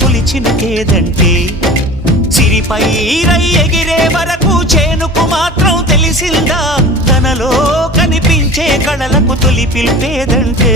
తొలిచిన కేదంటే సిరిపై రై ఎగిరే వరకు చేనుకు మాత్రం తెలిసిందా తనలో కనిపించే కళలకు తొలి పిలిపేదంటే